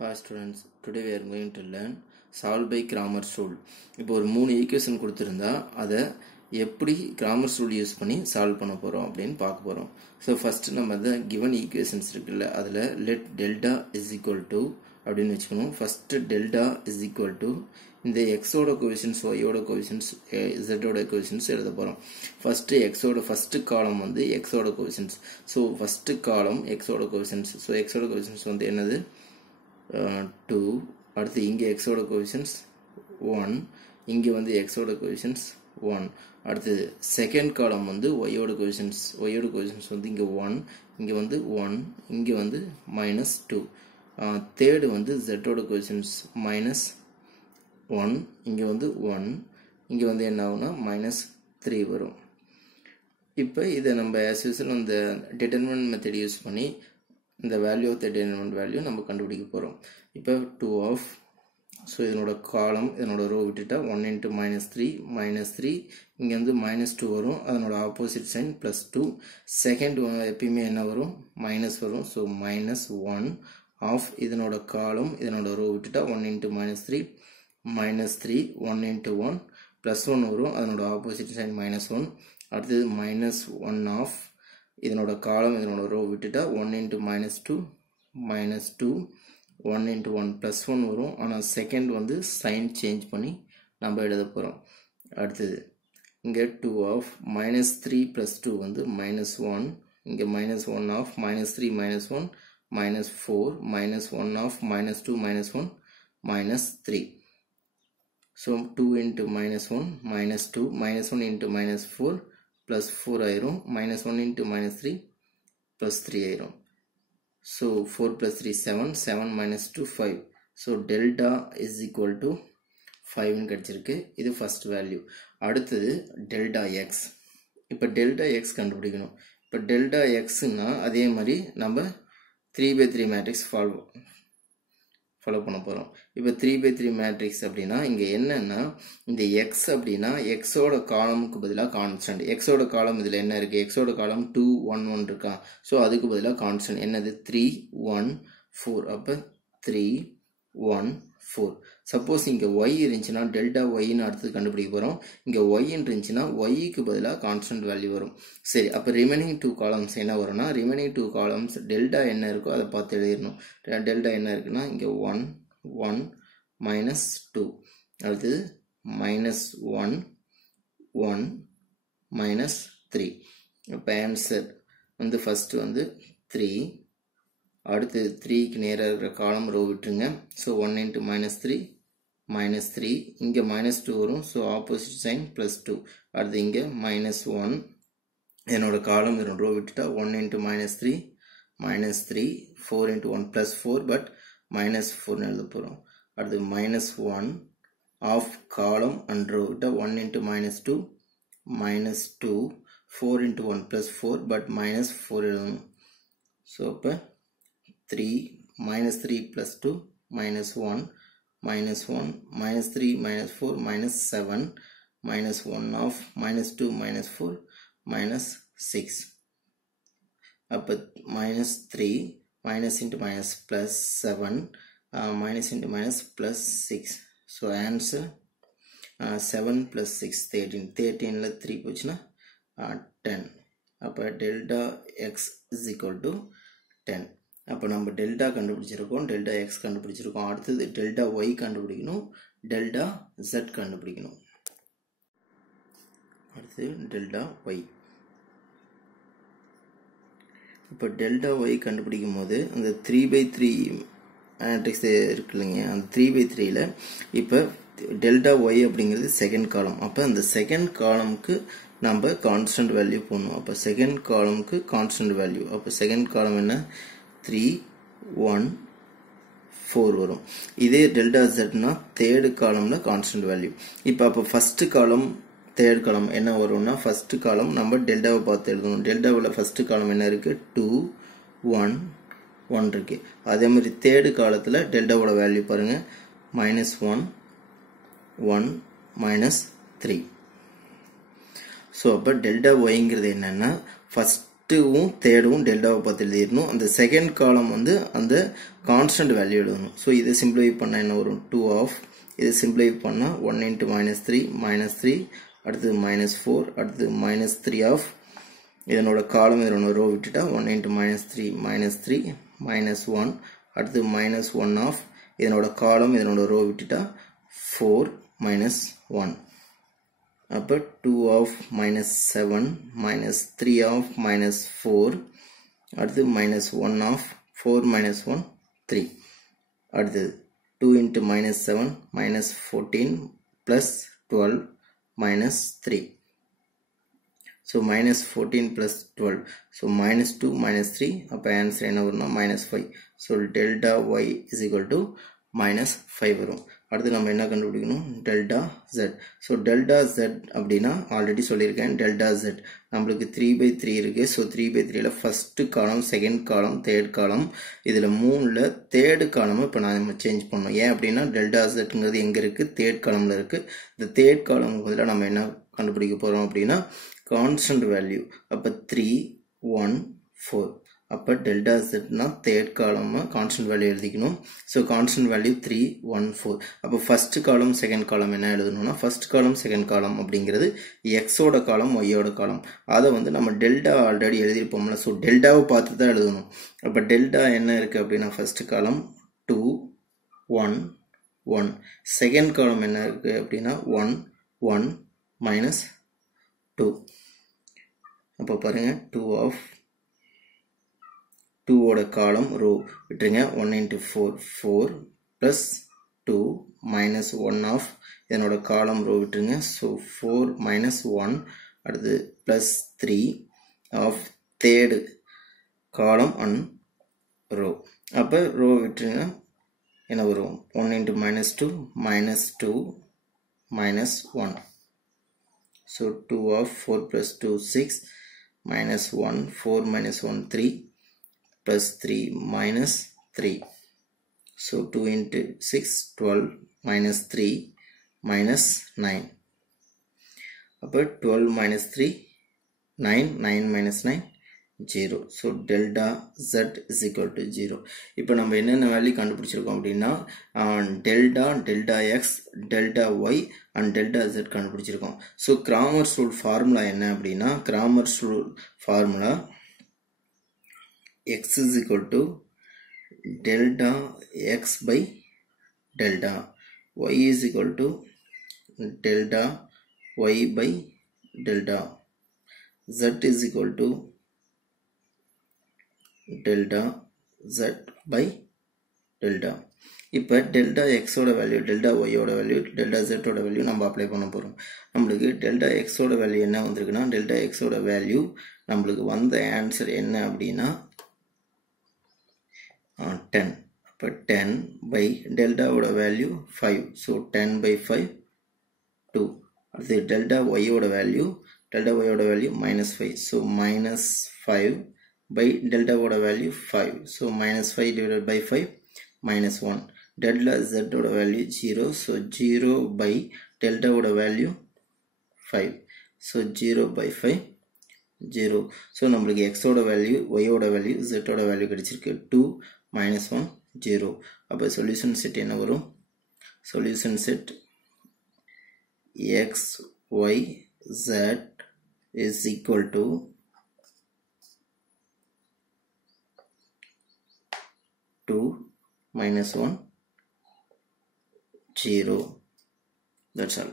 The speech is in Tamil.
Hi students, today we are going to learn solve by Cramer's rule. இப்போ ஒரு மூணு ஈக்குவேஷன் கொடுத்திருந்தா அதை எப்படி Cramer's rule யூஸ் பண்ணி சால்வ் பண்ண போறோம் அப்படினு பார்க்க போறோம். So first நம்ம அந்த given equations இருக்குல்ல அதுல let delta is equal to அப்படினு வெச்சுக்கணும். First delta is equal to இந்த x ஓட கோஎஃபிஷியன்ட்ஸ் y ஓட கோஎஃபிஷியன்ட்ஸ் z ஓட கோஎஃபிஷியன்ட்ஸ் எழுத போறோம். First x ஓட first காலம் வந்து x ஓட கோஎஃபிஷியன்ட்ஸ். So first காலம் x ஓட கோஎஃபிஷியன்ட்ஸ். So x ஓட கோஎஃபிஷியன்ட்ஸ் வந்து என்னது 2 அடுத்து இங்க x ஓட கோஎஃபிஷியன்ட்ஸ் 1 இங்க வந்து x ஓட கோஎஃபிஷியன்ட்ஸ் 1 அடுத்து செகண்ட் காலம் வந்து y ஓட கோஎஃபிஷியன்ட்ஸ் வந்து இங்க 1 இங்க வந்து 1 இங்க வந்து -2 தேர்ட் வந்து z ஓட கோஎஃபிஷியன்ட்ஸ் -1 இங்க வந்து 1 இங்க வந்து என்ன ஆகும்னா -3 வரும். இப்போ இத நம்ம as usual அந்த determinant method யூஸ் பண்ணி இந்த value of the determinant value நம்ம கண்டுபிடிக்க போறோம். இப்போ 2 of so இதனோட காலம் இதனோட row விட்டுட்டா 1 into -3 இங்க வந்து -2 வரும் அதனோட opposite sign +2 செகண்ட் எப்பவுமே என்ன வரும் மைனஸ் வரும் so -1 of இதனோட காலம் இதனோட row விட்டுட்டா 1 into -3 1 into 1 +1 வரும் அதனோட opposite sign -1 அடுத்து -1 of இதனோட காலம் இதனோட row விட்டுட்டா 1 into -2 1 into 1 +1 வரும் ஆனா செகண்ட் வந்து sign change பண்ணி நம்ம எழுத போறோம். அடுத்து இங்க 2 of -3 +2 வந்து -1 இங்க -1 of -3 -1 -4 -1 of -2 -1 -3 so 2 into -1 -2 -1 into -4 +4 ஆயிரும் -1 into -3 +3 ஆயிரும். So 4 plus 3 7 minus 2 5 so delta is equal to 5 ன்னு கிடைச்சிருக்கு. இது first value. அடுத்தது delta x. இப்போ delta x கண்டுபிடிக்கணும். இப்போ delta x னா அதே மாதிரி நம்ம 3/3 மேட்ரிக்ஸ் ஃபாலோ பண்ண போறோம். இப்போ 3/3 மேட்ரிக்ஸ் அப்படினா இங்க என்னன்னா இந்த x அப்படினா x ஓட காலமுக்கு பதிலா கான்ஸ்டன்ட். x ஓட காலம் இதுல என்ன இருக்கு x ஓட காலம் 2 1 1 இருக்கா சோ அதுக்கு பதிலா கான்ஸ்டன்ட் என்னது 3 1 4 அப்ப 3 1 4 சப்போஸ் இங்க y இருந்துச்சுனா டெல்டா y ன்னு அடுத்து கண்டுபிடிக்க போறோம். இங்க y இருந்துச்சுனா y க்கு பதிலா கான்ஸ்டன்ட் வேல்யூ வரும். சரி அப்ப ரிமைனிங் 2 காலம்ஸ் என்ன வரும்னா ரிமைனிங் 2 காலம்ஸ் டெல்டா என்ன இருக்கோ அத பார்த்து எழுதிரணும். டெல்டா என்ன இருக்குனா இங்க 1 1 -2 அடுத்து -1 1 -3 அப்ப ஆன்சர் வந்து ஃபர்ஸ்ட் வந்து 3 அடுத்து 3 க்கு நேரா இருக்கிற காலம் ரோ விட்டுருங்க so 1 into -3 இங்க -2 வரும் so opposite sign +2 அடுத்து இங்க -1 என்னோட காலம் இதனோட ரோ விட்டுட்டா 1 into -3 4 into 1 +4 but -4 ன்னு எழுத போறோம். அடுத்து -1 of column and row விட்டா 1 into -2 4 into 1 +4 but -4 எழுதணும். so அப்ப 3 -3 +2 -1 -1 -3 -4 -7 -1 of -2 -4 -6 அப்ப -3 minus into minus plus 7 minus into minus plus 6 so answer 7 plus 6 13 ல 3 போச்சுனா 10 அப்ப delta x is equal to 10 அப்ப நம்ம delta கண்டுபிடிச்சிருக்கோம் delta x கண்டுபிடிச்சிருக்கோம். அடுத்து delta y கண்டுபிடிக்கணும் delta z கண்டுபிடிக்கணும். அடுத்து delta y இப்போ delta y கண்டுபிடிக்கும்போது அந்த 3/3 மேட்ரிக்ஸ் இருக்குல்லைங்க அந்த 3/3 ல இப்போ delta y அப்படிங்கிறது செகண்ட் காலம். அப்ப அந்த செகண்ட் காலம்க்கு நம்ம கான்ஸ்டன்ட் வேல்யூ போடணும். அப்ப செகண்ட் காலம்க்கு கான்ஸ்டன்ட் வேல்யூ அப்ப செகண்ட் காலம் என்ன 3 1 4 வரும். இதே delta z னா தேர்ட் காலம்ல கான்ஸ்டன்ட் வேல்யூ. இப்போ அப்ப ஃபர்ஸ்ட் காலம் தேர்ட் காலம் என்ன வரும்னா ஃபர்ஸ்ட் காலம் நம்ம டெல்டாவை பார்த்து எழுதணும். டெல்டாவுல ஃபர்ஸ்ட் காலம் என்ன இருக்கு 2 1 1 இருக்கு. அதே மாதிரி தேர்ட் காலத்துல டெல்டாவோட வேல்யூ பாருங்க -1 1 -3 சோ அப்ப டெல்டா y ங்கிறது என்னன்னா ஃபர்ஸ்ட் ஃபஸ்ட்டும் தேர்டும் டெல்டாவை பார்த்து எழுதிடணும். அந்த செகண்ட் காலம் வந்து அந்த கான்ஸ்டன்ட் வேல்யூ எழுதணும். ஸோ இதை சிம்பிளிஃபை பண்ணால் என்ன வரும்? 2 ஆஃப், இதை சிம்பிளிஃபை பண்ணால் 1 into -3 அடுத்தது -4 அடுத்தது -3 ஆஃப், இதனோட காலம் இதனோட ரோ விட்டுட்டா 1 into -3 -1 அடுத்து -1 ஆஃப், இதனோட காலம் இதனோட ரோ விட்டுட்டா 4 -1. அப்போ 2 of -7 -3 of -4 அடுத்து -1 of 4 -1 3 அடுத்தது 2 into -7 -14 plus 12 -3. So -14 plus 12. So -2 -3. அப்போ ஆன்சர் என்ன வரும்னா -5. So delta y is equal to -5 வரும். அடுத்து நம்ம என்ன கண்டுபிடிக்கணும்? Delta z. So delta z அப்படின்னா ஆல்ரெடி சொல்லியிருக்கேன். டெல்டா z நம்மளுக்கு 3/3 இருக்கு. ஸோ 3/3ல first column, second column, third column, இதில் 3ல் தேர்டு காலமும் இப்போ நம்ம சேஞ்ச் பண்ணோம். ஏன் அப்படின்னா டெல்டா zங்கிறது எங்கே இருக்குது? தேர்ட் காலமில் இருக்குது. இந்த தேர்ட் காலம் பதிலாக நம்ம என்ன கண்டுபிடிக்க போகிறோம் அப்படின்னா கான்ஸ்டன்ட் வேல்யூ. அப்போ 3 1 4. அப்போ டெல்டா zனா தேர்ட் காலமாக கான்ஸ்டன்ட் வேல்யூ எழுதிக்கணும். So constant value 3 1 4. அப்போ ஃபர்ஸ்ட் காலம் செகண்ட் காலம் என்ன எழுதணும்னா ஃபர்ஸ்ட் காலம் செகண்ட் காலம் அப்படிங்கிறது எக்ஸோட காலம் ஒய்யோட காலம். அதை வந்து நம்ம டெல்டா ஆல்ரெடி எழுதியிருப்போம்ல. ஸோ டெல்டாவை பார்த்து தான் எழுதணும். அப்போ டெல்டா என்ன இருக்குது அப்படின்னா ஃபர்ஸ்ட் காலம் 2 1 1, செகண்ட் காலம் என்ன இருக்குது அப்படின்னா 1 1 -2. அப்போ பாருங்க 2 ஆஃப் 2 ஓட காலம் ரோ விட்டுருங்க. 1 into 4 4 plus 2 -1 ஆஃப், இதனோட காலம் ரோ விட்டுருங்க. ஸோ 4 -1 அடுத்து plus 3 of third column and row. அப்போ ரோ விட்டுருங்க என்ன வரும்? 1 into -2 -2 -1. So 2 of 4 plus 2 6 -1 4 -1 3 plus 3 -3. So 2 into 6 12 -3 -9. அப்போ 12 -3 9 9 -9 0. So delta z is equal to 0. இப்போ நம்ம என்னென்ன வேல்யூ கண்டுபிடிச்சிருக்கோம் அப்படின்னா delta x, delta y and delta z கண்டுபிடிச்சிருக்கோம். ஸோ கிராமர்ஸ் ரூல் ஃபார்முலா என்ன அப்படின்னா Cramer's rule formula x is equal to delta x by delta, y is equal to delta y by delta, z is equal to delta z by delta. இப்போ டெல்டா எக்ஸோட வேல்யூ, டெல்டா ஒய்யோட வேல்யூ, டெல்டா ஜெட்டோட வேல்யூ நம்ம அப்ளை பண்ண போகிறோம். நம்மளுக்கு டெல்டா எக்ஸோட வேல்யூ என்ன வந்திருக்குன்னா டெல்டா எக்ஸோட வேல்யூ நம்மளுக்கு வந்த ஆன்சர் என்ன அப்படின்னா 10. அப்போ 10 by டெல்டாவோட வேல்யூ 5. So 10 by 5 2. அடுத்து டெல்டா ஒய்யோட வேல்யூ -5. ஸோ -5 by டெல்டாவோட value 5. So -5 divided by 5 -1. Delta z ஓட வேல்யூ 0. ஸோ 0 by டெல்டாவோட வேல்யூ 5. So 0 by 5 0. ஸோ நம்மளுக்கு எக்ஸோட வேல்யூ, ஒய்யோட வேல்யூ, ஜெட்டோட வேல்யூ கிடைச்சிருக்கு 2 -1 0. அப்போ சொல்யூஷன் செட் என்ன வரும்? Solution set x y z is equal to 2 -1 0. That's all.